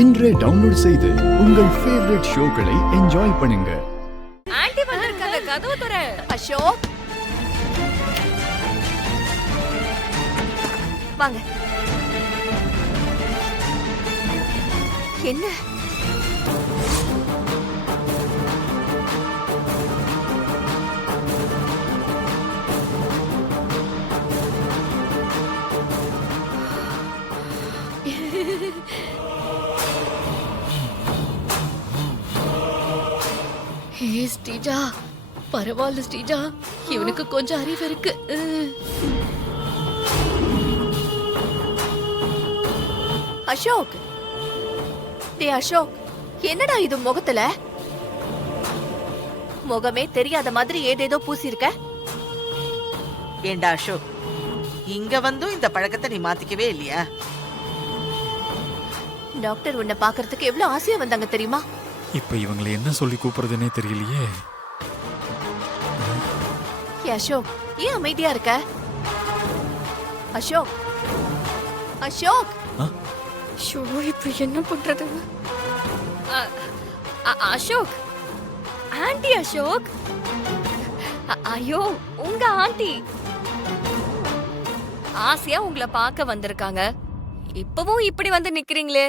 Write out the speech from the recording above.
இன்றே டவுன்லோட் செய்து உங்கள் ஃபேவரட் ஷோக்களை என்ஜாய் பண்ணுங்க. ஆன்ட்டி வந்திருக்காங்க, கதவு தர. அசோக் வாங்க. என்ன ஸ்ரீஜா, பரவாயில்ல ஸ்ரீஜா, இவனுக்கு கொஞ்சம் அறிவு இருக்கு. அசோக், டே அசோக், என்னடா இது முகத்துல? முகமே தெரியாத மாதிரி ஏதேதோ பூசி இருக்க. ஏண்டா அசோக், இங்க வந்தும் இந்த பழக்கத்தை நீ மாத்திக்கவே இல்லையா? டாக்டர் உன்னை பாக்குறதுக்கு எவ்வளவு ஆசையா வந்தாங்க தெரியுமா? இப்ப இவங்களை என்ன சொல்லி கூப்பிடுறதுன்னே தெரியலையே. ஏ அசோக், ஏன் அமைதியா இருக்க? அசோக், அசோக், ஷோ, இப்ப என்ன பண்றது? அசோக், ஆன்ட்டி அசோக். ஐயோ, உங்க ஆன்ட்டி ஆசையா உங்களை பார்க்க வந்திருக்காங்க. இப்பவும் இப்படி வந்து நிக்கிறீங்களே.